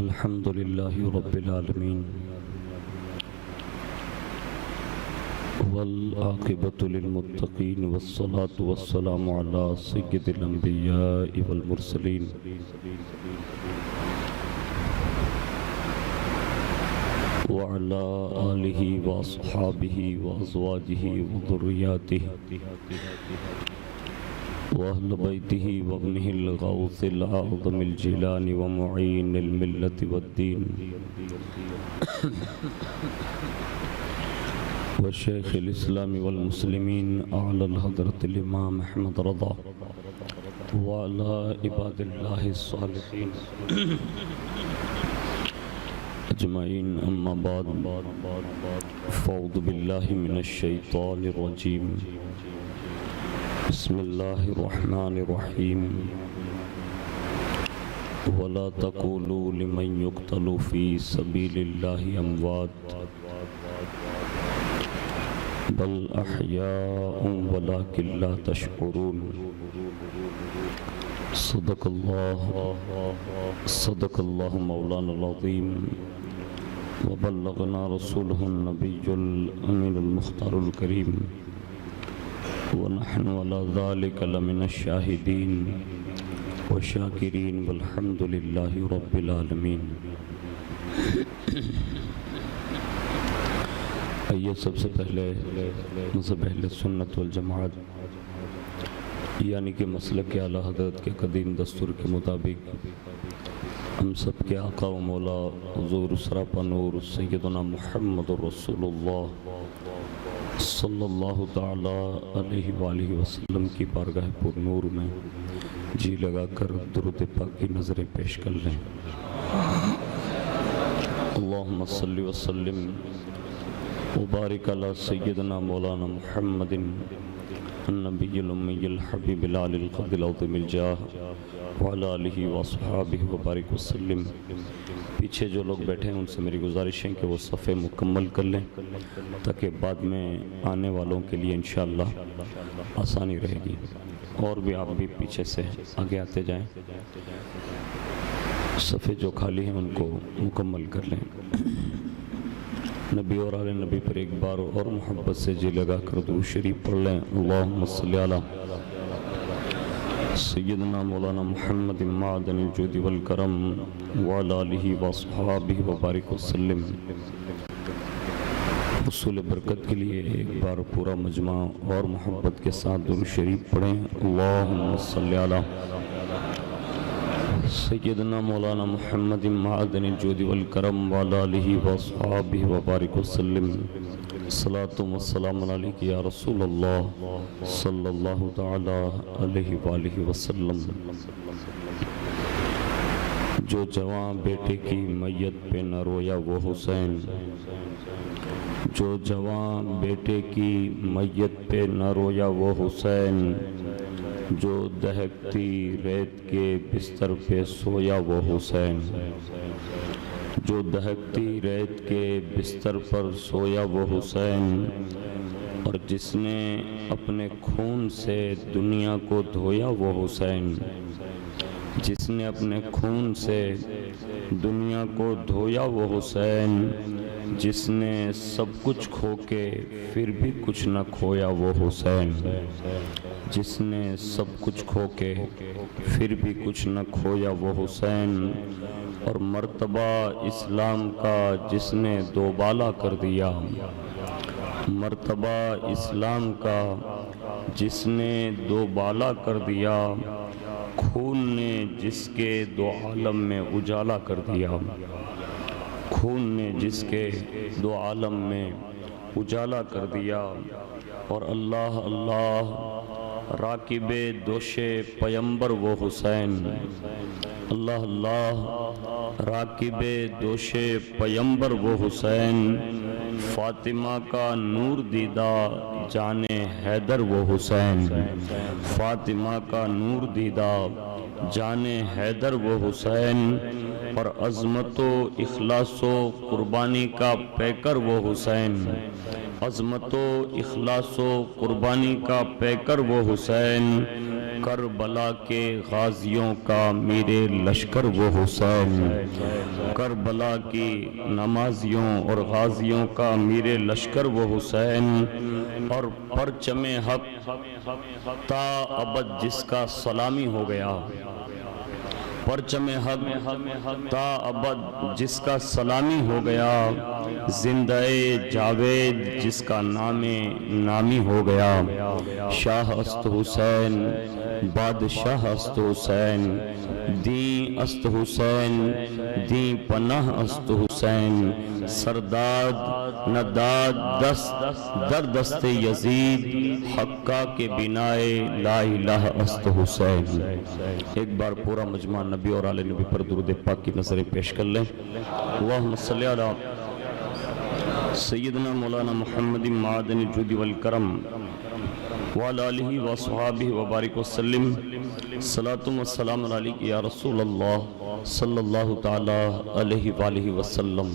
الحمد لله رب العالمين والعاقبة للمتقين والصلاة والسلام على سيد الأنبياء والمرسلين وعلى آله وأصحابه وأزواجه وذرياته وأهل بيته وابنه الغوث الأعظم الجيلان ومعين الملة والدين وشيخ الإسلام والمسلمين أعلى الحضرة الإمام أحمد رضا وعلى عباد الله الصالحين أجمعين. أما بعد فأعوذ بالله من الشيطان الرجيم. بسم الله الرحمن الرحيم. ولا تقولوا لمن يقتل في سبيل الله أموات بل أحياء ولكن لا تشعرون. صدق الله مولانا العظيم وبلغنا رسوله النبي الأمين المختار الكريم ونحن على ذلك لمن الشاهدين والشاكرين والحمد لله رب العالمين. آئیے سب سے پہلے مذہب اہل سنت والجماعت یعنی کہ مسلک اعلیٰ حضرت کے قدیم دستور کے مطابق ہم سب کے آقا و مولا حضور سراپا نور سیدنا محمد رسول اللہ صلی اللہ تعالی علیہ وآلہ وسلم کی بارگاہ پر نور میں جی لگا کر درود پاک کی نظریں پیش کر لیں. اللہم صلی وسلم وبارک علی سیدنا مولانا محمد النبی الامی الحبیب العلی القدر العظیم الجاہ وعلی آلہ واصحابہ وبارک وسلم. پیچھے جو لوگ بیٹھے ہیں ان سے میری گزارش ہے کہ وہ صفحے مکمل کر لیں تاکہ بعد میں آنے والوں کے لیے انشاءاللہ آسانی رہے گی. اور بھی آپ بھی پیچھے سے آگے آتے جائیں. صفحے جو خالی ہیں ان کو مکمل کر لیں. نبی اور آل نبی پر ایک بار اور محبت سے جی لگا کر درود شریف پڑھ لیں. اللہم صلی علی سیدنا مولانا محمد معدن الجود والکرم وعلی آلہ واصحابہ وبارک وسلم. حصول برکت کے لیے ایک بار پورا مجمع اور محبت کے ساتھ درود شریف پڑھیں. اللہم صلی علی سیدنا مولانا محمد معدن الجود والکرم وعلی آلہ واصحابہ وبارک وسلم. صلاۃ و سلام علیک یا رسول اللہ صلی اللہ تعالی علیہ وآلہ وسلم. جو جوان بیٹے کی میت پہ نہ رویا وہ حسین، جو جوان بیٹے کی میت پہ نہ رویا وہ حسین، جو دہکتی ریت کے بستر پہ سویا وہ حسین، جو دہکتی ریت کے بستر پر سویا وہ حسین، اور جس نے اپنے خون سے دنیا کو دھویا وہ حسین، جس نے اپنے خون سے دنیا کو دھویا وہ حسین، جس نے سب کچھ کھو کے پھر بھی کچھ نہ کھویا وہ حسین، جس نے سب کچھ کھو کے پھر بھی کچھ نہ کھویا وہ حسین، اور مرتبہ اسلام کا جس نے دوبالا کر دیا، مرتبہ اسلام کا جس نے دوبالا کر دیا، خون نے جس کے دو عالم میں اجالا کر دیا، خون نے جس کے دو عالم میں اجالا کر دیا. اور اللہ اللہ راکب دوش پیمبر وہ حسین، اللہ اللہ راکب دوش پیمبر وہ حسین، فاطمہ کا نور دیدہ جان حیدر وہ حسین، فاطمہ کا نور دیدہ جان حیدر وہ حسین، اور عظمت و اخلاص و قربانی کا پیکر وہ حسین، عظمت و اخلاص و قربانی کا پیکر وہ حسین، کربلا کے غازیوں کا میرے لشکر وہ حسین، کربلا کی نمازیوں اور غازیوں کا امیر لشکر وہ حسین، اور پرچم حق تا ابد جس کا سلامی ہو گیا، پرچم حق تا ابد جس کا سلامی ہو گیا، زندہ جاوید جس کا نام نامی ہو گیا، شاہ است حسین بادشاہ است حسین، دین است حسین دین پناہ است حسین، سرداد نداد دست در دست یزید، حقہ کے بنائے لا الہ است حسین۔ ایک بار پورا مجمع نبی اور آل نبی پر درود پاک کی نظریں پیش کر لیں۔ اللہم صلی علی سیدنا مولانا محمد معدن الجود والکرم وعلى آلہ وصحابہ وبارک وسلم، صلاۃ و سلام علیک یا رسول اللہ صلی اللہ تعالی علیہ وآلہ وسلم۔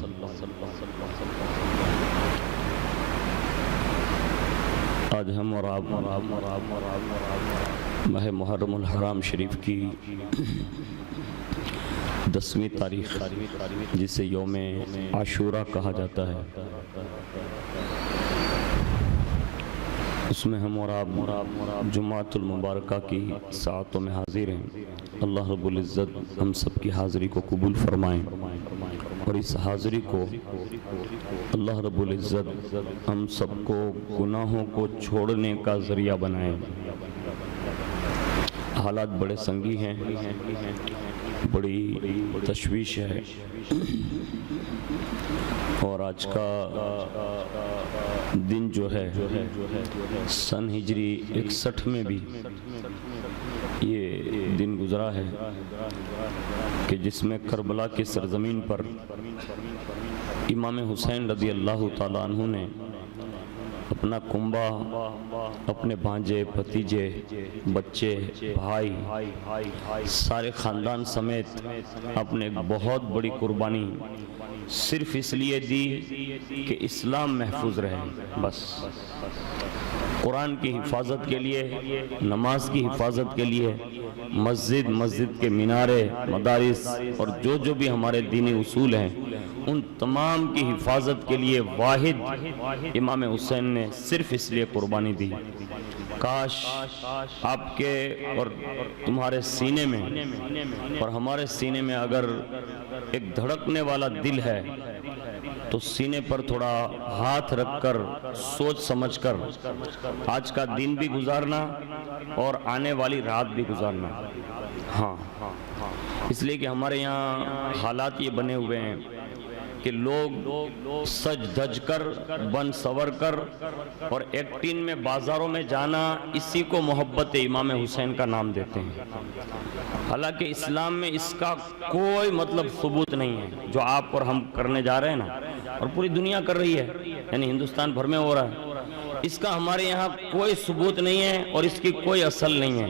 آج ہم اور آپ ماہ محرم الحرام شریف کی 10ویں تاریخ جسے یوم عاشورہ کہا جاتا ہے، اس میں ہم اور آپ جمعۃ المبارکہ کی ساعتوں میں حاضر ہیں۔ اللہ رب العزت ہم سب کی حاضری کو قبول فرمائیں، اور اس حاضری کو اللہ رب العزت ہم سب کو گناہوں کو چھوڑنے کا ذریعہ بنائیں۔ حالات بڑے سنگی ہیں، بڑی تشویش ہے، اور آج کا دن جو ہے سن ہجری 61 میں بھی یہ دن گزرا ہے کہ جس میں کربلا کی سرزمین پر امام حسین رضی اللہ تعالیٰ عنہ نے اپنا کنبہ، اپنے بھانجے بھتیجے بچے بھائی سارے خاندان سمیت اپنے ایک بہت بڑی قربانی صرف اس لیے دی کہ اسلام محفوظ رہے، بس قرآن کی حفاظت کے لیے، نماز کی حفاظت کے لیے، مسجد کے مینارے، مدارس اور جو بھی ہمارے دینی اصول ہیں ان تمام کی حفاظت کے لیے واحد امام حسین نے صرف اس لیے قربانی دی۔ کاش آپ کے اور تمہارے سینے میں اور ہمارے سینے میں اگر ایک دھڑکنے والا دل ہے تو سینے پر تھوڑا ہاتھ رکھ کر سوچ سمجھ کر آج کا دن بھی گزارنا اور آنے والی رات بھی گزارنا۔ ہاں، اس لیے کہ ہمارے یہاں حالات یہ بنے ہوئے ہیں کہ لوگ سج دھج کر بن سور کر اور ایکٹین میں بازاروں میں جانا، اسی کو محبت امام حسین کا نام دیتے ہیں، حالانکہ اسلام میں اس کا کوئی مطلب ثبوت نہیں ہے جو آپ اور ہم کرنے جا رہے ہیں نا، اور پوری دنیا کر رہی ہے، یعنی ہندوستان بھر میں ہو رہا ہے، اس کا ہمارے یہاں کوئی ثبوت نہیں ہے اور اس کی کوئی اصل نہیں ہے۔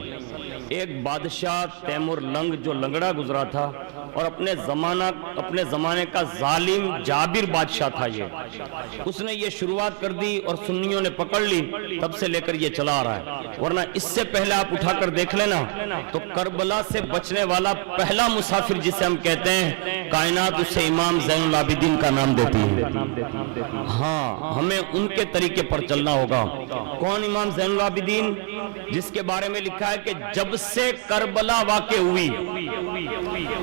ایک بادشاہ تیمور لنگ جو لنگڑا گزرا تھا اور اپنے زمانے کا ظالم جابر بادشاہ تھا، اس نے یہ شروعات کر دی اور سنیوں نے پکڑ لی، تب سے لے کر یہ چلا آ رہا ہے۔ ورنہ اس سے پہلے آپ اٹھا کر دیکھ لینا تو کربلا سے بچنے والا پہلا مسافر جسے ہم کہتے ہیں، کائنات اسے امام زین العابدین کا نام دیتی ہے۔ ہاں، ہمیں ان کے طریقے پر چلنا ہوگا۔ کون امام زین العابدین؟ جس کے بارے میں لکھا ہے کہ جب سے کربلا واقع ہوئی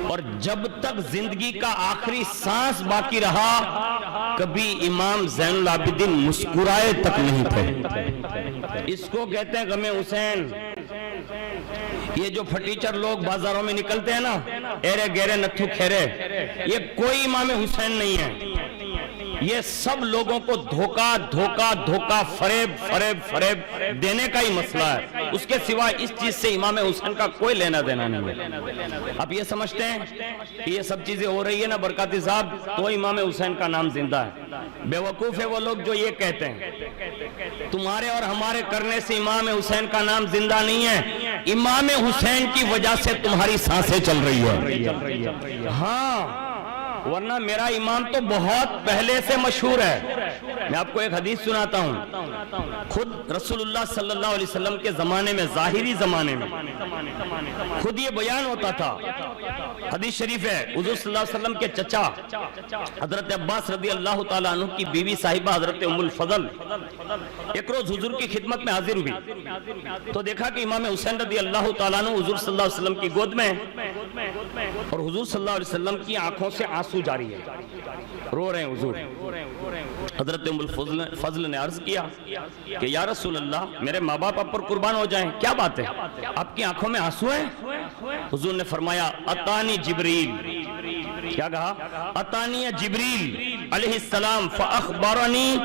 اور جب تک زندگی کا آخری سانس باقی رہا، کبھی امام زین العابدین مسکرائے تک نہیں تھے۔ اس کو کہتے ہیں غم حسین۔ یہ جو پھٹیچر لوگ بازاروں میں نکلتے ہیں نا، ایرے گیرے نتھو کھیرے، یہ کوئی امام حسین نہیں ہے، یہ سب لوگوں کو دھوکا فریب دینے کا ہی مسئلہ ہے، اس کے سوا اس چیز سے امام حسین کا کوئی لینا دینا نہیں ہے۔ آپ یہ سمجھتے ہیں کہ یہ سب چیزیں ہو رہی ہے نا برکاتی صاحب تو امام حسین کا نام زندہ ہے؟ بے وقوف ہے وہ لوگ جو یہ کہتے ہیں۔ تمہارے اور ہمارے کرنے سے امام حسین کا نام زندہ نہیں ہے، امام حسین کی وجہ سے تمہاری سانسیں چل رہی ہے۔ ہاں، ورنہ میرا امام تو بہت پہلے سے مشہور ہے. میں آپ کو ایک حدیث سناتا ہوں. خود رسول اللہ صلی اللہ علیہ وسلم کے زمانے میں, ظاہری زمانے میں خود یہ بیان ہوتا تھا. حدیث شریف ہے, حضور صلی اللہ علیہ وسلم کے چچا حضرت عباس رضی اللہ تعالیٰ عنہ کی بیوی صاحبہ حضرت ام الفضل ایک روز حضور کی خدمت میں حاضر ہوئی تو دیکھا کہ امام حسین رضی اللہ تعالیٰ عنہ حضور صلی اللہ علیہ وسلم کی گود میں اور حضور صلی اللہ علیہ وسلم کی آنکھوں سے آنسو جاری ہے, رو رہے ہیں حضور. حضرت ام الفضل نے عرض کیا کہ یا رسول اللہ, میرے ماں باپ آپ پر قربان ہو جائیں, کیا بات ہے, آپ کی آنکھوں میں آنسو ہیں؟ حضور نے فرمایا اتانی جبریل. کیا کہا؟ اتانی جبریل علیہ السلام فاخبرنی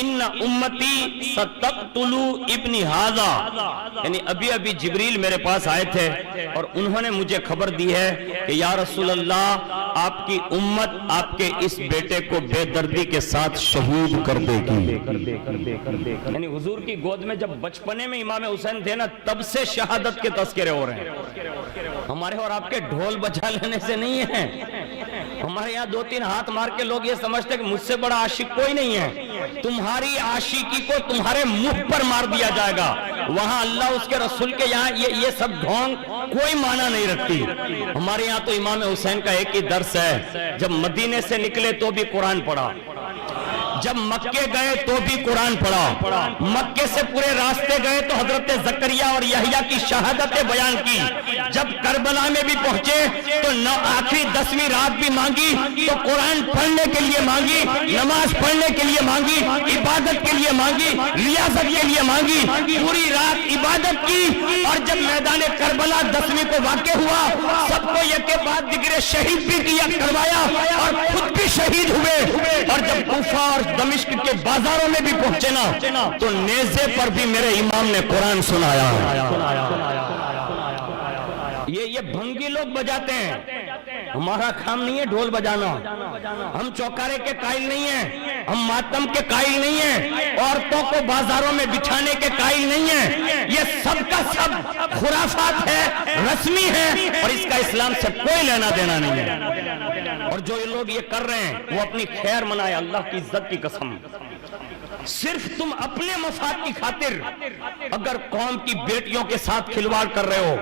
ان امتی ستقتل ابن ھذا. یعنی ابھی جبریل میرے پاس آئے تھے اور انہوں نے مجھے خبر دی ہے کہ یا رسول اللہ, آپ کی امت آپ کے اس بیٹے کو بے دردی کے ساتھ شہید کر دے گی. یعنی حضور کی گود میں جب بچپنے میں امام حسین تھے نا, تب سے شہادت کے تذکرے ہو رہے ہیں. ہمارے اور آپ کے ڈھول بجا لینے سے نہیں ہیں. ہمارے یہاں 2-3 ہاتھ مار کے لوگ یہ سمجھتے کہ مجھ سے بڑا عاشق کوئی نہیں ہے. تمہاری عاشقی کو تمہارے منہ پر مار دیا جائے گا. وہاں اللہ اس کے رسول کے یہاں یہ سب ڈھونگ کوئی معنی نہیں رکھتی. ہمارے یہاں تو امام حسین کا ایک ہی درس ہے, جب مدینے سے نکلے تو بھی قرآن پڑھا, جب مکے گئے تو بھی قرآن پڑھا, مکے سے پورے راستے گئے تو حضرت زکریا اور یحییٰ کی شہادتیں بیان کی, جب کربلا میں بھی پہنچے تو آخری 10ویں رات بھی مانگی تو قرآن پڑھنے کے لیے مانگی, نماز پڑھنے کے لیے مانگی, عبادت کے لیے مانگی, ریاضت کے لیے مانگی, پوری رات عبادت کی. اور جب میدان کربلا 10ویں کو واقع ہوا, سب کو ایک کے بعد دیگر شہید بھی کیا کروایا اور خود بھی شہید ہوئے. اور جب کوفہ اور دمشق کے بازاروں میں بھی پہنچے نا تو نیزے پر بھی میرے امام نے قرآن سنایا. یہ بھنگی لوگ بجاتے ہیں, ہمارا کام نہیں ہے ڈھول بجانا. ہم چوکارے کے قائل نہیں ہیں, ہم ماتم کے قائل نہیں ہیں, عورتوں کو بازاروں میں بچھانے کے قائل نہیں ہیں. یہ سب کا سب خرافات ہے, رسمی ہے, اور اس کا اسلام سے کوئی لینا دینا نہیں ہے. اور جو یہ لوگ یہ کر رہے ہیں وہ اپنی خیر منائے, اللہ کی عزت کی قسم. صرف تم اپنے مفاد کی خاطر اگر قوم کی بیٹیوں کے ساتھ کھلواڑ کر رہے ہو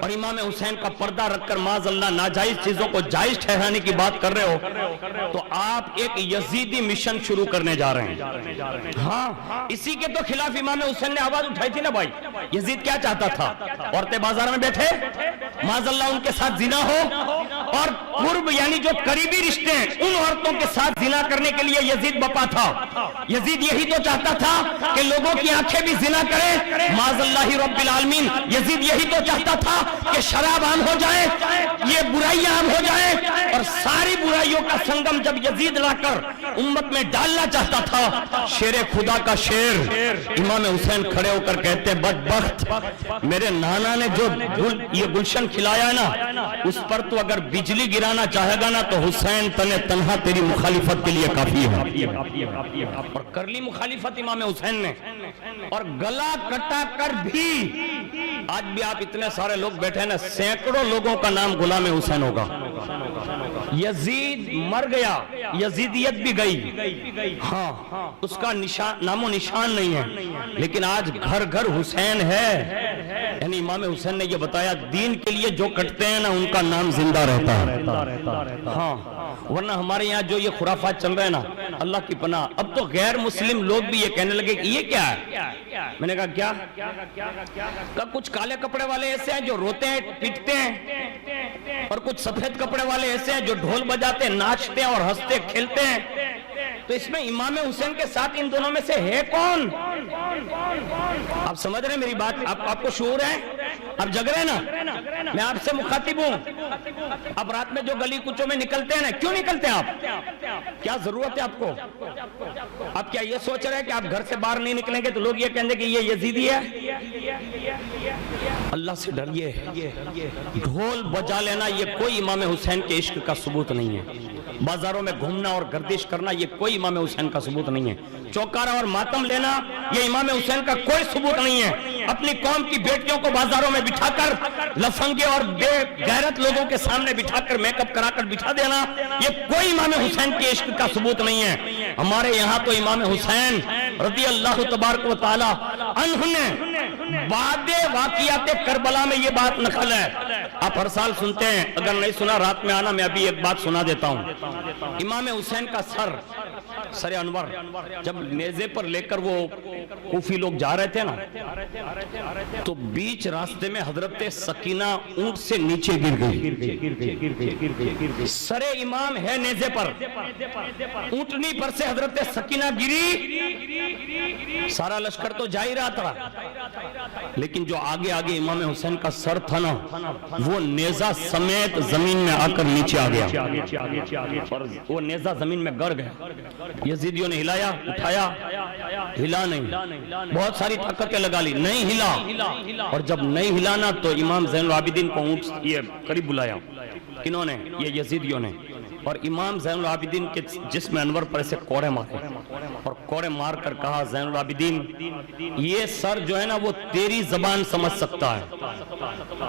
اور امام حسین کا پردہ رکھ کر معاذ اللہ ناجائز چیزوں کو جائز ٹھہرانے کی بات کر رہے ہو تو آپ ایک یزیدی مشن شروع کرنے جا رہے ہیں. ہاں, اسی کے تو خلاف امام حسین نے آواز اٹھائی تھی نا بھائی. یزید کیا چاہتا تھا؟ عورتیں بازار میں بیٹھے, معاذ اللہ ان کے ساتھ زنا ہو, اور قرب یعنی جو قریبی رشتے ہیں ان عورتوں کے ساتھ زنا کرنے کے لیے یزید بپا تھا. یزید یہی تو چاہتا تھا کہ لوگوں کی آنکھیں بھی زنا کریں, معاذ اللہ رب العالمین. یزید یہی تو چاہتا تھا کہ شراب عام ہو جائے, یہ برائیاں عام ہو جائیں, اور ساری برائیوں کا سنگم جب یزید لا کر امت میں ڈالنا چاہتا تھا. شیر خدا کا شیر امام حسین کھڑے ہو کر کہتے بدبخت, میرے نانا نے جو یہ گلشن کھلایا نا اس پر تو اگر بجلی گرانا چاہے گا نا تو حسین تنے تنہا تیری مخالفت کے لیے کافی ہے. اور کر لی مخالفت امام حسین نے, اور گلا کٹا کر بھی آج بھی آپ اتنے سارے لوگ بیٹھے ہیں نا, سینکڑوں لوگوں کا نام غلام حسین ہوگا. یزید مر گیا, یزیدیت بھی گئی, ہاں اس کا نام و نشان نہیں ہے, لیکن آج گھر گھر حسین ہے. یعنی امام حسین نے یہ بتایا دین کے لیے جو کٹتے ہیں نا ان کا نام زندہ رہتا ہے. ہاں, ورنہ ہمارے یہاں جو یہ خرافات چل رہے ہیں نا, اللہ کی پناہ, اب تو غیر مسلم لوگ بھی یہ کہنے لگے کہ یہ کیا ہے. میں نے کہا کیا کچھ کالے کپڑے والے ایسے ہیں جو روتے ہیں پیٹتے ہیں, اور کچھ سفید کپڑے والے ایسے ہیں جو ڈھول بجاتے ناچتے ہیں اور ہنستے کھیلتے ہیں. تو اس میں امام حسین کے ساتھ ان دونوں میں سے ہے کون؟ آپ سمجھ رہے ہیں میری بات؟ آپ کو شعور ہے؟ آپ جگ رہے ہیں نا؟ میں آپ سے مخاطب ہوں. اب رات میں جو گلی کوچوں میں نکلتے ہیں نا, کیوں نکلتے ہیں آپ؟ کیا ضرورت ہے آپ کو؟ آپ کیا یہ سوچ رہے ہیں کہ آپ گھر سے باہر نہیں نکلیں گے تو لوگ یہ کہیں گے کہ یہ یزیدی ہے؟ اللہ سے ڈریے. ڈھول بجا لینا یہ کوئی امام حسین کے عشق کا ثبوت نہیں ہے. بازاروں میں گھومنا اور گردش کرنا یہ کوئی امام حسین کا ثبوت نہیں ہے. چوکارا اور ماتم لینا یہ امام حسین کا کوئی ثبوت نہیں ہے. اپنی قوم کی بیٹیوں کو بازاروں میں بٹھا کر لفنگے اور بے غیرت لوگوں لوگوں کے سامنے بٹھا کر میک اپ کرا کر بٹھا دینا، یہ کوئی امام حسین کے عشق کا ثبوت نہیں ہے۔ ہمارے یہاں تو امام حسین رضی اللہ تبارک و تعالی عنہ نے بعد واقعات کربلا میں یہ بات نقل ہے، آپ ہر سال سنتے ہیں، اگر نہیں سنا رات میں آنا، میں ابھی ایک بات سنا دیتا ہوں۔ امام حسین کا سر انور جب نیزے پر لے کر وہ کوفی لوگ جا رہے تھے نا، تو بیچ راستے میں حضرت سکینہ اونٹ سے نیچے گر گئی، سر امام ہے نیزے پر، اونٹنی پر سے حضرت سکینہ گری، سارا لشکر تو جا ہی رہا تھا، لیکن جو آگے آگے امام حسین کا سر تھا نا، وہ نیزہ سمیت زمین میں آ کر نیچے آ گیا، اور وہ نیزہ زمین میں گر گیا۔ یزیدیوں نے ہلایا، اٹھایا، ہلا نہیں، بہت ساری طاقتیں لگا لی، نہیں ہلا، اور جب نہیں ہلانا تو امام زین العابدین کو اونٹ یہ قریب بلایا، کنہوں نے؟ یہ یزیدیوں نے، اور امام زین العابدین کے جسم انور پر ایسے کوڑے مارے، اور کوڑے مار کر کہا، زین العابدین یہ سر جو ہے نا وہ تیری زبان سمجھ سکتا ہے۔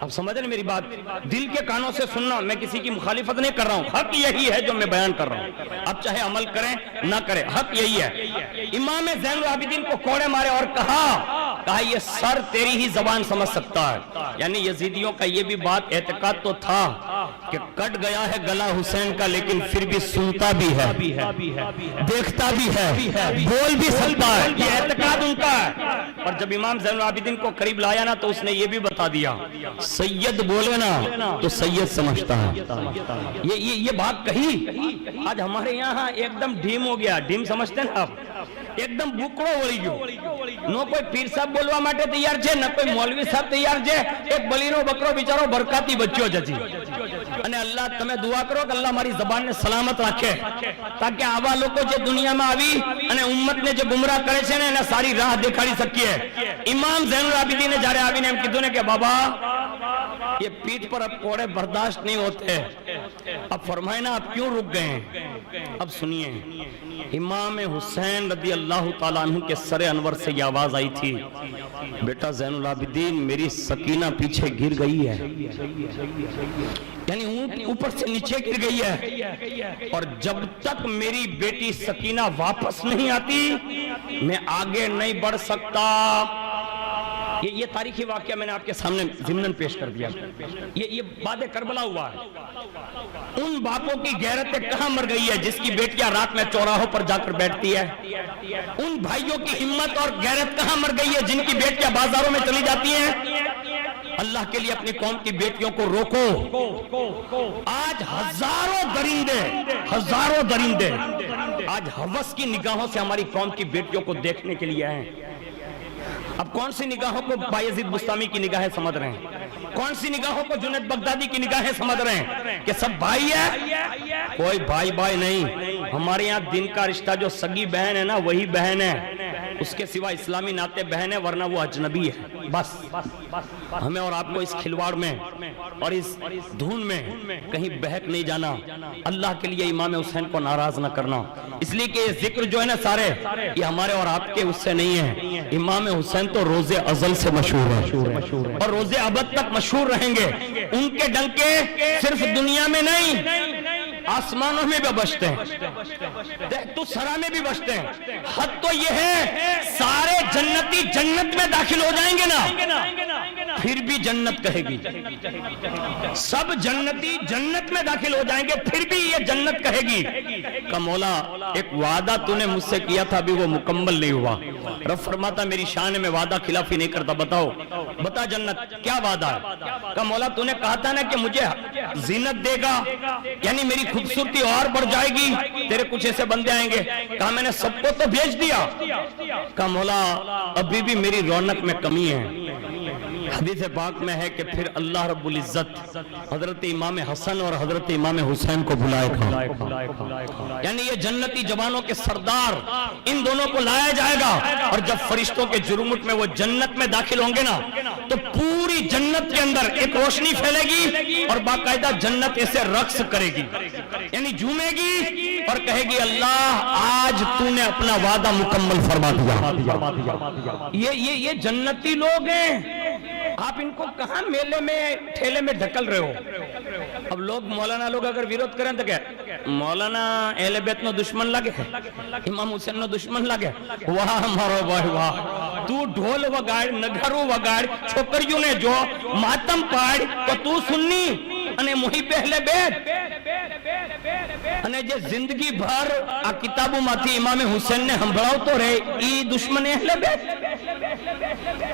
اب سمجھ رہے میری بات؟ دل کے کانوں سے سننا، میں کسی کی مخالفت نہیں کر رہا ہوں، حق یہی ہے جو میں بیان کر رہا ہوں، اب چاہے عمل کریں نہ کریں، حق یہی ہے۔ امام زین العابدین کو کوڑے مارے اور کہا یہ سر تیری ہی زبان سمجھ سکتا ہے، یعنی یزیدیوں کا یہ بھی بات اعتقاد تو تھا کہ کٹ گیا ہے گلا حسین کا، لیکن پھر بھی سنتا بھی ہے، دیکھتا بھی ہے، بول بھی سکتا ہے، یہ اعتقاد ان کا ہے۔ اور جب امام زین العابدین کو قریب لایا نا تو اس نے یہ بھی بتا دیا، سید بولے نا تو سید سمجھتا ہے، یہ بات کہی۔ آج ہمارے یہاں ایک دم ڈھیم ہو گیا، ڈھیم سمجھتے ہیں آپ، ایک دم بکڑو وળી ગયો، નો કોઈ પીર સાહેબ બોલવા માટે તૈયાર છે, ન કોઈ મૌલવી સાહેબ તૈયાર છે, એક બલીનો બકરો બિચારો બરકાતી બચ્યો જ હજી। અને અલ્લાહ તમે દુઆ કરો કે અલ્લાહ મારી જબાનને સલામત રાખે, તાકે આવા લોકો જે દુનિયામાં આવી અને ઉમ્મતને જે ગુમરાહ કરે છે ને એને સારી રાહ દેખાડી શકીએ। ઇમામ ઝૈનુલ આબિદીને જ્યારે આવીને એમ કીધું ને કે બાબા یہ پیٹھ پر اب کوڑے برداشت نہیں ہوتے، اب فرمائے نا آپ کیوں رک گئے ہیں؟ اب سنیے، امام حسین رضی اللہ تعالیٰ عنہ کے سر انور سے یہ آواز آئی تھی، بیٹا زین العابدین میری سکینہ پیچھے گر گئی ہے، یعنی اوپر سے نیچے گر گئی ہے، اور جب تک میری بیٹی سکینہ واپس نہیں آتی میں آگے نہیں بڑھ سکتا۔ یہ تاریخی واقعہ میں نے آپ کے سامنے ضمناً پیش کر دیا، یہ بعد کربلا ہوا ہے۔ ان باپوں کی غیرتیں کہاں مر گئی ہے جس کی بیٹیاں رات میں چوراہوں پر جا کر بیٹھتی ہے؟ ان بھائیوں کی ہمت اور غیرت کہاں مر گئی ہے جن کی بیٹیاں بازاروں میں چلی جاتی ہیں؟ اللہ کے لیے اپنی قوم کی بیٹیوں کو روکو۔ آج ہزاروں درندے آج ہوس کی نگاہوں سے ہماری قوم کی بیٹیوں کو دیکھنے کے لیے ہیں۔ اب کون سی نگاہوں کو بایزید بستامی کی نگاہیں سمجھ رہے ہیں؟ کون سی نگاہوں کو جنید بغدادی کی نگاہیں سمجھ رہے ہیں کہ سب بھائی ہے؟ کوئی بھائی نہیں، ہمارے یہاں دن کا رشتہ جو سگی بہن ہے نا وہی بہن ہے، اس کے سوا اسلامی ناتے بہن ہے، ورنہ وہ اجنبی ہے۔ بس ہمیں اور آپ کو اس کھلواڑ میں اور اس دھون میں کہیں بہک نہیں جانا، اللہ کے لیے امام حسین کو ناراض نہ کرنا، اس لیے کہ یہ ذکر جو ہے نا سارے یہ ہمارے اور آپ کے اس سے نہیں ہے۔ امام حسین تو روز ازل سے مشہور ہے اور روز ابد تک مشہور رہیں گے، ان کے ڈنکے صرف دنیا میں نہیں آسمانوں میں بھی بجتے ہیں، تو سرا میں بھی بجتے ہیں۔ حد تو یہ ہے سارے جنتی جنت میں داخل ہو جائیں گے نا پھر بھی جنت کہے گی، سب جنتی جنت میں داخل ہو جائیں گے پھر بھی یہ جنت کہے گی کہ مولا ایک وعدہ تو نے مجھ سے کیا تھا ابھی وہ مکمل نہیں ہوا۔ رب فرماتا میری شان میں وعدہ خلافی نہیں کرتا، بتا جنت کیا وعدہ ہے؟ کہ مولا تو نے کہا تھا نا کہ مجھے زینت دے گا، یعنی میری خوبصورتی اور بڑھ جائے گی، تیرے کچھ ایسے بندے آئیں گے، کہا میں نے سب کو تو بھیج دیا، کہا مولا ابھی بھی میری رونق میں کمی ہے۔ حدیث پاک میں ہے کہ پھر اللہ رب العزت حضرت امام حسن اور حضرت امام حسین کو بلائے گا، یعنی یہ جنتی جوانوں کے سردار ان دونوں کو لایا جائے گا، اور جب فرشتوں کے جرمٹ میں وہ جنت میں داخل ہوں گے نا تو پوری جنت کے اندر ایک روشنی پھیلے گی اور باقاعدہ جنت ایسے رقص کرے گی، یعنی جھومے گی اور کہے گی اللہ آج تو نے اپنا وعدہ مکمل فرما دیا۔ یہ جنتی لوگ ہیں، آپ ان کو کہاں میلے میں ٹھیلے میں ڈھکل رہے ہو؟ اب لوگ مولانا لوگ اگر ویروت کریں تو کیا مولانا اہل بیت نو دشمن لگے امام حسین نو دشمن لگے واہ مارو بھائی واہ تو ڈھول وگاڑ نگھرو وگاڑ چھوکریوں نے جو ماتم پاڑ تو تو سننی અને મોહી પહેલે બેટ અને જે જિંદગી ભર આ કિતાબોમાંથી ઇમામ હુસૈન ને સંભળાવતો રહે ઈ દુશ્મન અહલે બેટ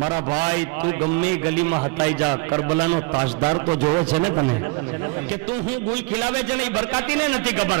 મારા ભાઈ તું ગમે ગલી માં હતાઈ જા કરબલાનો તાજદાર તો જોવે છે ને તને કે તું હું ગુલ ખિલાવે છે ને બરકાતી ને નથી ખબર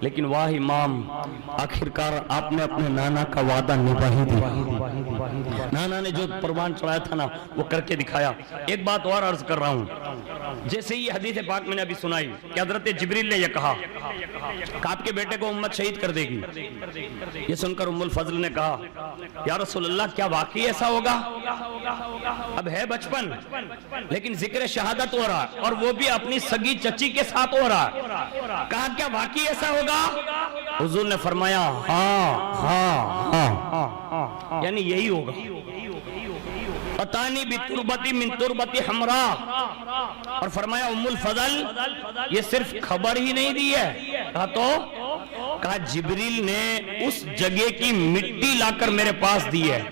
لیکن واہ امام، آخرکار آپ نے اپنے نانا کا وعدہ نبھا ہی دیا. نانا نے جو پروان چڑھایا تھا نا وہ کر کے دکھایا. ایک بات اور عرض کر رہا ہوں، جیسے یہ حدیث پاک میں نے ابھی سنائی کہ حضرت جبریل نے یہ کہا کہ آپ کے بیٹے کو امت شہید کر دے گی. یہ سن کر ام الفضل نے کہا یا رسول اللہ کیا واقعی ایسا ہوگا؟ اب ہے بچپن لیکن ذکر شہادت ہو رہا اور وہ بھی اپنی سگی چچی کے ساتھ ہو رہا. کہا کیا واقعی ایسا ہوگا؟ حضور نے فرمایا ہاں ہاں ہاں، یعنی یہی ہوگا. اتانی بتربتی من تربتی حمرا، اور فرمایا ام الفضل یہ صرف خبر ہی نہیں دی ہے، کہا جبریل نے اس جگہ کی مٹی لا کر میرے پاس دی ہے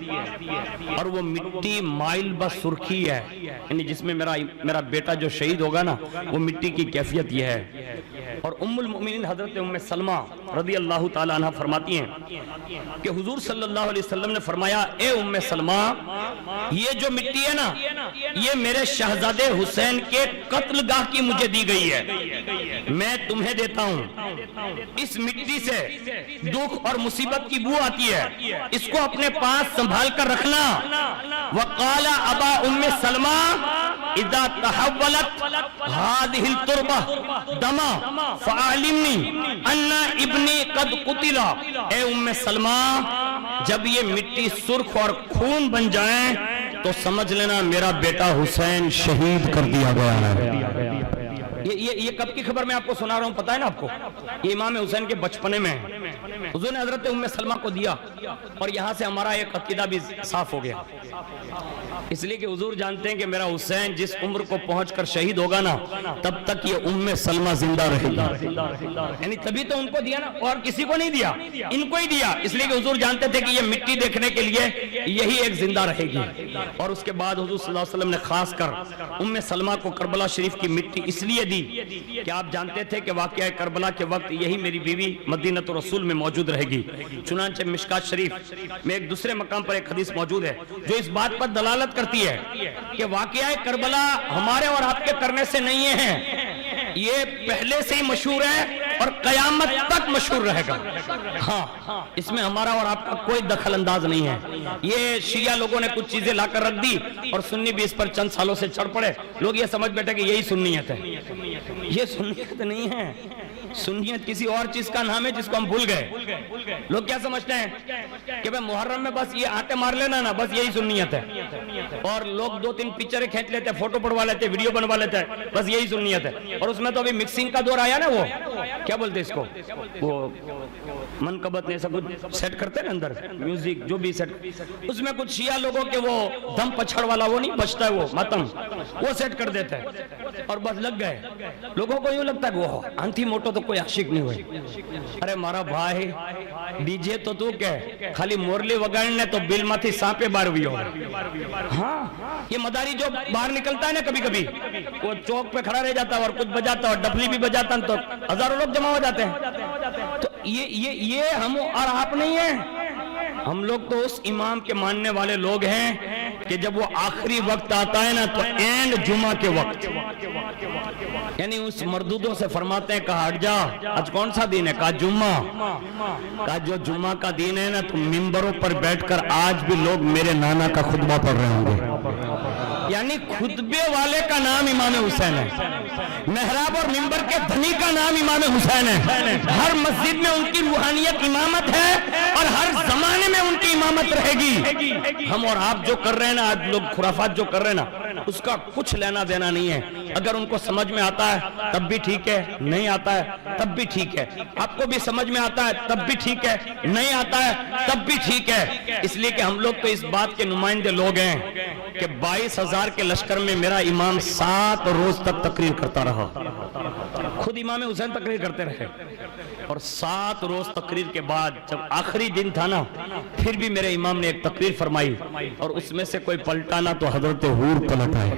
اور وہ مٹی مائل بس سرخی ہے، یعنی جس میں میرا بیٹا جو شہید ہوگا نا وہ مٹی کی کیفیت یہ ہے. اور ام المؤمنین حضرت ام سلمہ رضی اللہ تعالی عنہ فرماتی ہیں کہ حضور صلی اللہ علیہ وسلم نے فرمایا اے ام سلمہ یہ جو مٹی ہے نا یہ میرے شہزادے حسین کے قتل گاہ کی مجھے دی گئی ہے، میں تمہیں دیتا ہوں. اس مٹی سے دکھ اور مصیبت کی بو آتی ہے، اس کو اپنے پاس سنبھال کر رکھنا. وقال ابا ام سلمہ اذا تحولت هذه التربه دما فعلمنی ان ابنی قد قتل. اے ام سلمہ جب یہ مٹی سرخ اور خون بن جائیں تو سمجھ لینا میرا بیٹا حسین شہید کر دیا گیا ہے. یہ کب کی خبر میں آپ کو سنا رہا ہوں پتہ ہے نا آپ کو؟ یہ امام حسین کے بچپنے میں حضور نے حضرت ام سلمہ کو دیا اور یہاں سے ہمارا ایک عقیدہ بھی صاف ہو گیا، اس لیے کہ حضور جانتے ہیں کہ میرا حسین جس عمر کو پہنچ کر شہید ہوگا نا تب تک یہ ام سلمہ زندہ رہے گی، یعنی تبھی تو ان کو دیا نا اور کسی کو نہیں دیا، ان کو ہی دیا، اس لیے کہ حضور جانتے تھے کہ یہ مٹی دیکھنے کے لیے یہی ایک زندہ رہے گی. اور اس کے بعد حضور صلی اللہ علیہ وسلم نے خاص کر ام سلمہ کو کربلا شریف کی مٹی اس لیے دی کہ آپ جانتے تھے کہ واقعہ کربلا کے وقت یہی میری بیوی مدینہ رسول میں موجود رہے گی. چنانچہ مشکات شریف میں ایک دوسرے مقام پر ایک حدیث موجود ہے جو اس بات پر دلالت کرتی ہے کہ واقعہ کربلا ہمارے اور آپ کے کرنے سے نہیں ہے، یہ پہلے سے ہی مشہور ہے اور قیامت تک مشہور رہے گا. ہاں اس میں ہمارا اور آپ کا کوئی دخل انداز نہیں ہے. یہ شیعہ لوگوں نے کچھ چیزیں لا کر رکھ دی اور سنی بھی اس پر چند سالوں سے چڑھ پڑے، لوگ یہ سمجھ بیٹھے کہ یہی سنیت ہے. یہ سنیت نہیں ہے، سنیت کسی اور چیز کا نام ہے جس کو ہم بھول گئے. لوگ کیا سمجھتے ہیں کہ بھئی محرم میں بس یہ آٹے مار لینا نا بس یہی سنیت ہے، اور لوگ 2-3 پکچریں کھینچ لیتے ہیں، فوٹو پڑوا لیتے ہیں، ویڈیو بنوا لیتے ہیں، بس یہی سنیت ہے. اور اس میں تو ابھی مکسنگ کا دور آیا نا، وہ کیا بولتے اس کو، وہ منقبت نے ایسا کچھ سیٹ کرتے ہیں اندر میوزک جو بھی سیٹ، اس میں کچھ شیعہ لوگوں کے وہ دم پچھڑ والا وہ نہیں بچتا ہے وہ ماتم وہ سیٹ کر دیتے ہیں اور بس لگ گئے. لوگوں کو یوں لگتا ہے کہ وہ انتھی موٹو تو کوئی عاشق نہیں ہوئے. ارے مارا بھائی ڈی جے تو تو کہ خالی مورلی وگاڑنے تو بل ماتھی سانپے بار ہوئی ہو. ہاں یہ مداری جو باہر نکلتا ہے نا کبھی کبھی وہ چوک پہ کھڑا رہ جاتا ہے اور کچھ بجاتا ہے اور ڈفلی بھی بجاتا ہے تو ہزاروں لوگ جمع ہو جاتے ہیں. تو یہ ہم اور آپ نہیں ہیں، ہم لوگ تو اس امام کے ماننے والے لوگ ہیں کہ جب وہ آخری وقت آتا ہے نا تو اینڈ جمعہ کے وقت یعنی اس مردودوں سے فرماتے ہیں کہا ہٹ جا آج کون سا دن ہے، کہا جمعہ، کہا جو جمعہ کا دن ہے نا تو ممبروں پر بیٹھ کر آج بھی لوگ میرے نانا کا خطبہ پڑھ رہے ہوں گے. یعنی خطبے والے کا نام امام حسین ہے، محراب اور ممبر کے دھنی کا نام امام حسین ہے. ہر مسجد میں ان کی روحانیت امامت ہے اور ہر زمانے میں ان کی امامت رہے گی. ہم اور آپ جو کر رہے ہیں نا آج لوگ خرافات جو کر رہے ہیں نا اس کا کچھ لینا دینا نہیں ہے. اگر ان کو سمجھ میں آتا ہے تب بھی ٹھیک ہے، نہیں آتا ہے تب بھی ٹھیک ہے. آپ کو بھی سمجھ میں آتا ہے تب بھی ٹھیک ہے، نہیں آتا ہے تب بھی ٹھیک ہے. اس لیے کہ ہم لوگ تو اس بات کے نمائندے لوگ ہیں کہ 22,000 کے لشکر میں میرا امام 7 روز تک تقریر کرتا رہا. خود امام حسین تقریر کرتے رہے اور 7 روز تقریر کے بعد جب آخری دن تھا نا پھر بھی میرے امام نے ایک تقریر فرمائی اور اس میں سے کوئی پلٹا نہ تو حضرت حور پلٹ آئے.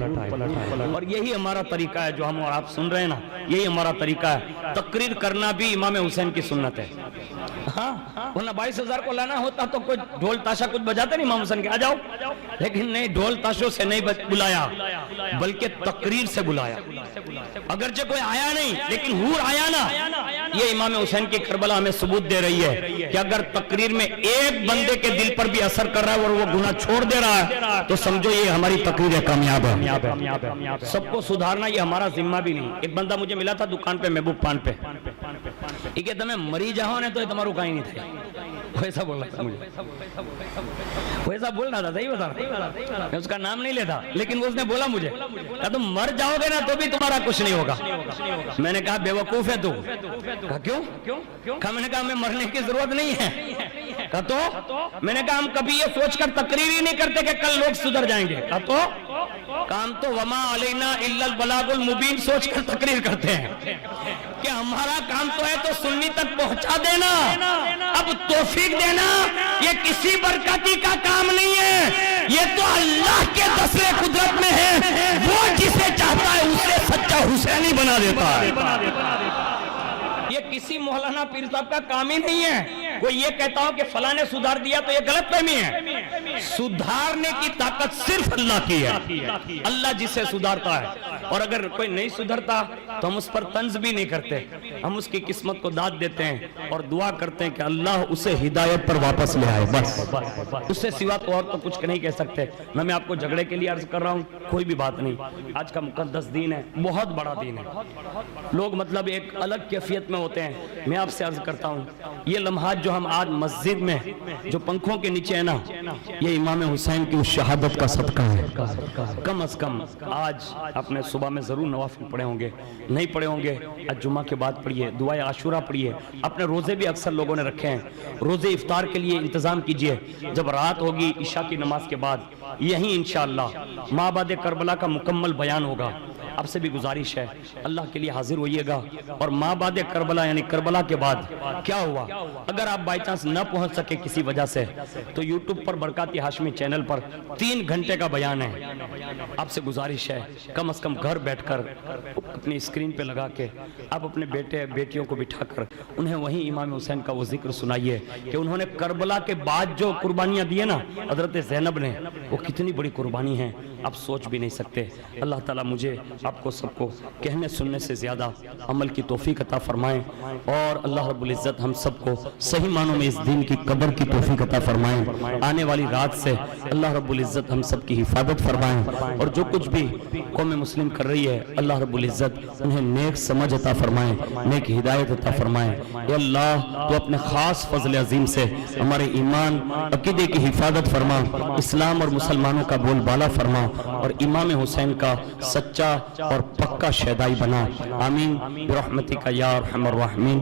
اور یہی ہمارا طریقہ ہے جو ہم اور آپ سن رہے ہیں نا، یہی ہمارا طریقہ ہے. تقریر کرنا بھی امام حسین کی سنت ہے. ہاں ورنہ 22,000 کو لانا ہوتا تو کوئی ڈھول تاشا کچھ بجاتے نہیں امام حسین کے، آ جاؤ، لیکن نہیں، ڈھول تاشوں سے نہیں بلایا بلکہ تقریر سے بلایا۔ اگرچہ کوئی آیا نہیں لیکن حور آیا نا، یہ امام حسین کی کربلا ہمیں ثبوت دے رہی ہے کہ اگر تقریر میں ایک بندے کے دل پر بھی اثر کر رہا ہے اور وہ گناہ چھوڑ دے رہا ہے تو سمجھو یہ ہماری تقریر کامیاب ہے۔ سب کو سدھارنا یہ ہمارا ذمہ بھی نہیں۔ ایک بندہ مجھے ملا تھا دکان پہ محبوب پان پہ، یہ کہ تمہیں مری جاؤ نے تو یہ تمہارو کہیں نہیں تھا، ویسا بول رہا تھا مجھے، ویسا بول رہا تھا، صحیح بتا رہا، میں اس کا نام نہیں لیتا، لیکن اس نے بولا مجھے، کہا تم مر جاؤ گے نا تو بھی تمہارا کچھ نہیں ہوگا۔ میں نے کہا بے وقوف ہے تو، کہا کیوں؟ کہا میں نے کہا ہمیں مرنے کی ضرورت نہیں ہے۔ کہا تو میں نے کہا ہم کبھی یہ سوچ کر تقریر ہی نہیں کرتے کہ کل لوگ سدھر جائیں گے۔ کہا تو کام تو وما علینا الا البلاغ المبین سوچ کر تقریر کرتے ہیں کہ ہمارا کام تو ہے تو سنی تک پہنچا دینا، اب توفیق دینا یہ کسی برکتی کا کام نہیں ہے، یہ تو اللہ کے دستور قدرت میں ہے، وہ جسے چاہتا ہے اسے سچا حسینی بنا دیتا ہے۔ یہ کسی مولانا پیر صاحب کا کام ہی نہیں ہے، وہ یہ کہتا ہوں کہ فلاں نے سدھار دیا تو یہ غلط فہمی ہے۔ سدھارنے کی طاقت صرف اللہ کی ہے، اللہ جسے سدھارتا ہے، اور اگر کوئی نہیں سدھرتا تو ہم اس پر طنز بھی نہیں کرتے، ہم اس کی قسمت کو داد دیتے ہیں اور دعا کرتے ہیں کہ اللہ اسے ہدایت پر واپس لے آئے، بس اس سے سوا تو اور تو کچھ نہیں کہہ سکتے۔ میں آپ کو جھگڑے کے لیے عرض کر رہا ہوں، کوئی بھی بات نہیں، آج کا مقدس دین ہے، بہت بڑا دین ہے، لوگ مطلب ایک الگ کیفیت میں ہوتے ہیں۔ میں آپ سے عرض کرتا ہوں یہ لمحات جو ہم آج مسجد میں جو پنکھوں کے نیچے ہیں نا، یہ امام حسین کی اس شہادت کا صدقہ ہے۔ کم از کم آج اپنے صبح میں ضرور نوافل پڑھے ہوں گے، نہیں پڑھے ہوں گے آج جمعہ کے بعد پڑھیے، دعائے عاشورہ پڑھیے، اپنے روزے بھی اکثر لوگوں نے رکھے ہیں، روزے افطار کے لیے انتظام کیجئے، جب رات ہوگی عشاء کی نماز کے بعد یہیں انشاءاللہ مابعد کربلا کا مکمل بیان ہوگا۔ آپ سے بھی گزارش ہے اللہ کے لیے حاضر ہوئیے گا، اور مابعد کربلا یعنی کربلا کے بعد کیا ہوا، اگر آپ بائی چانس نہ پہنچ سکے کسی وجہ سے تو یوٹیوب پر برکاتی ہاشمی چینل پر 3 گھنٹے کا بیان ہے۔ آپ سے گزارش ہے کم از کم گھر بیٹھ کر اپنی اسکرین پہ لگا کے آپ اپنے بیٹے بیٹیوں کو بٹھا کر انہیں وہیں امام حسین کا وہ ذکر سنائیے کہ انہوں نے کربلا کے بعد جو قربانیاں دی ہیں نا حضرت زینب نے، وہ کتنی بڑی قربانی ہیں آپ سوچ بھی نہیں سکتے۔ اللہ تعالیٰ مجھے آپ کو سب کو کہنے سننے سے زیادہ عمل کی توفیق عطا فرمائیں، اور اللہ رب العزت ہم سب کو صحیح معنوں میں اس دین کی قدر کی توفیق عطا فرمائیں۔ آنے والی رات سے اللہ رب العزت ہم سب کی حفاظت فرمائیں، اور جو کچھ بھی قوم مسلم کر رہی ہے اللہ رب العزت انہیں نیک سمجھ عطا فرمائیں، نیک ہدایت عطا فرمائیں۔ اے اللہ تو اپنے خاص فضل عظیم سے ہمارے ایمان عقیدے کی حفاظت فرما، اسلام اور مسلمانوں کا بول بالا فرما، اور امام حسین کا سچا اور پکا شیدائی بنا۔ آمین برحمتک یا ارحم الراحمین۔